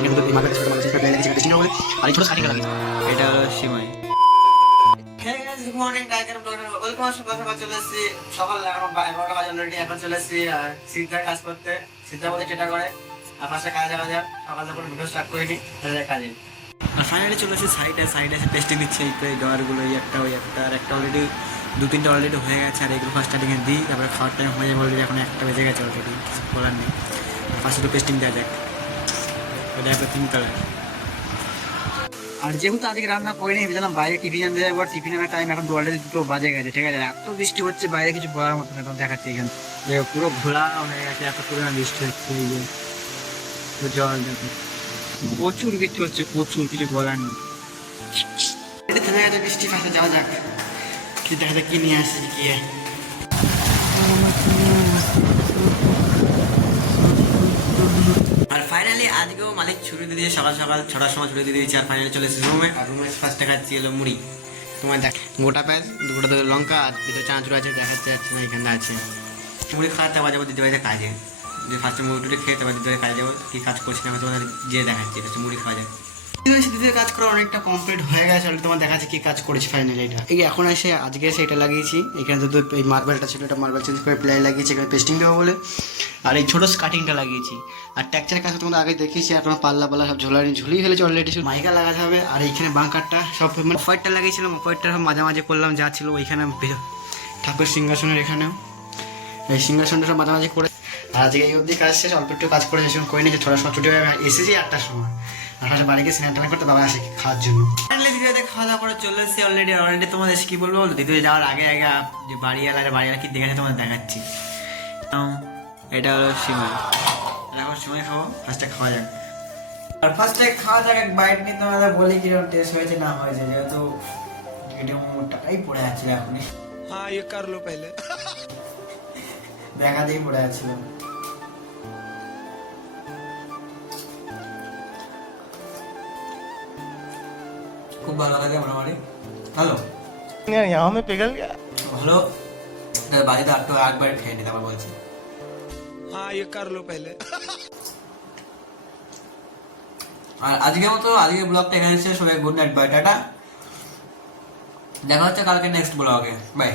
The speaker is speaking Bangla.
কিন্তু এই মার্বেল ছোট মানুষের প্লেয়ার লাগিয়েছি টেস্টিং হবে আর এই ছোট স্টার্টিং লাগিয়েছি। এটা হলো সিমাই। Good morning tiger blogger welcome সকাল চলে এসেছি সকাল 11টা বাজে অলরেডি এখন চলে এসেছি সিদ্ধার কাজ করতে সিদ্ধা বলে যেটা করে আর পাশে কাজ যাওয়া যাক সকাল যখন ভিডিও স্টার্ট করিনি কাজে আর ফাইনালি চলে এসেছি সাইডে এসে টেস্টিং দিচ্ছে এই ডয়ারগুলো এই একটা ওই একটা আর একটা অলরেডি 2-3টা অলরেডি হয়ে গেছে আর এগুলো ফার্স্ট স্টার্টিংয়ে দিই তারপরে খাওয়ার টাইম হয়ে যাবে অলরেডি এখন একটা বেজে গেছে অলরেডি কিছু বলার নেই ফার্স্ট একটু টেস্টিং দেওয়া যাক ওটা একটা 3 কালার। আর যেহেতু আজকে রান্না করিনি ভেবেছিলাম বাইরে টিফিন আনতে যাবো টিফিন আনার টাইম এখন অলরেডি 2 বাজে গেছে ঠিক আছে এত বৃষ্টি হচ্ছে বাইরে কিছু বলার মতো না দেখাচ্ছি এখানে যে পুরো ঘোলা হয়ে গেছে এত পরিমাণ বৃষ্টি হচ্ছে এই যে জল দেখো প্রচুর বৃষ্টি হচ্ছে প্রচুর কিছু বলার নেই এটা থেমে গেছে বৃষ্টি ফাঁসে যাওয়া যাক কি দেখা যাক কি নিয়ে আসছি গিয়ে। আর ফাইনালি আজকেও মালিক ছুটি দিয়ে দিয়েছে সকাল 6টার সময় ছুটি দিয়ে দিয়েছে আর ফাইনালি চলে এসেছে রুমে আর রুমে ফার্স্টে খাচ্ছি হলো মুড়ি তোমার দেখ গোটা পেঁয়াজ দুটো থেকে লঙ্কা আর ভিতরে চাঁচুর আছে দেখাচ্ছে যাচ্ছে না এখানে আছে মুড়ি খাওয়াতে আবার যাবো দিতে বাড়িতে কাজে যে ফার্স্টে মুড়ি টুটে খেয়ে তারপর দিতে বাড়ি কাজে যাবো কী কাজ করছি না আমি তোমাদের গিয়ে দেখাচ্ছি এটা মুড়ি খাওয়া যায়। দিদির কাজ করা অনেকটা কমপ্লিট হয়ে গেছে অলরেডি তোমার দেখাচ্ছে কি কাজ করেছি ফাইনালি এটা এই এখন এসে আজকে এসে এটা লাগিয়েছি এখানে তো এই মার্বেলটা ছিল এটা মার্বেল চেঞ্জ করে প্লাই লাগিয়েছি এখানে পেস্টিং দেবো বলে আর এই ছোটো স্কার্টিংটা লাগিয়েছি আর ট্যাকচারের কাছে তোমাদের আগে দেখিয়েছি এখন পাল্লা সব ঝুলিয়ে ফেলেছি অলরেডি মাইকা লাগাতে হবে আর এইখানে বাঙ্কারটা সব মানে অফারটা লাগিয়েছিলাম অফারটা সব মাঝে করলাম যা ছিল ওইখানে ঠাকুর সিংহাসনের এখানেও এই সিংহাসনটা সব মাঝে করে আর আজকে এই অবধি কাজ শেষ অল্প একটু কাজ করে এসে করে নিয়েছি ছটার সময় ছুটি হয়ে এসেছি 8টার সময় আর পাশে বাড়িকে স্নান টান করতে বাবা আসে খাওয়ার জন্য দিদিতে খাওয়া দাওয়া করে চলে এসেছি অলরেডি তোমাদের কি বলবো বলো দিদি যাওয়ার আগে যে বাড়িওয়ালা কি দেখেছে তোমাদের দেখাচ্ছি এটা হলো সিমাই এখন সময় খাবো ফার্স্টে খাওয়া যাক আর ফার্স্টে খাওয়া যাক এক বাইট নিয়ে তোমাদের বলি কিরকম টেস্ট হয়েছে না হয়েছে যেহেতু ভিডিও মোটাই পড়ে যাচ্ছিল এখনই हाँ ये कर लो पहले দেখা দিয়ে পড়ে যাচ্ছিল খুব ভালো লাগে মোটামুটি ভালো यहाँ में पिघल गया ভালো বাড়িতে একবার খেয়ে নিতে আবার বলছি हाँ ये कर लो पहले আর আজকের ব্লগটা এখানে শেষ সবাই গুড নাইট বাই টাটা দেখা হচ্ছে কালকে নেক্সট ব্লগে বাই।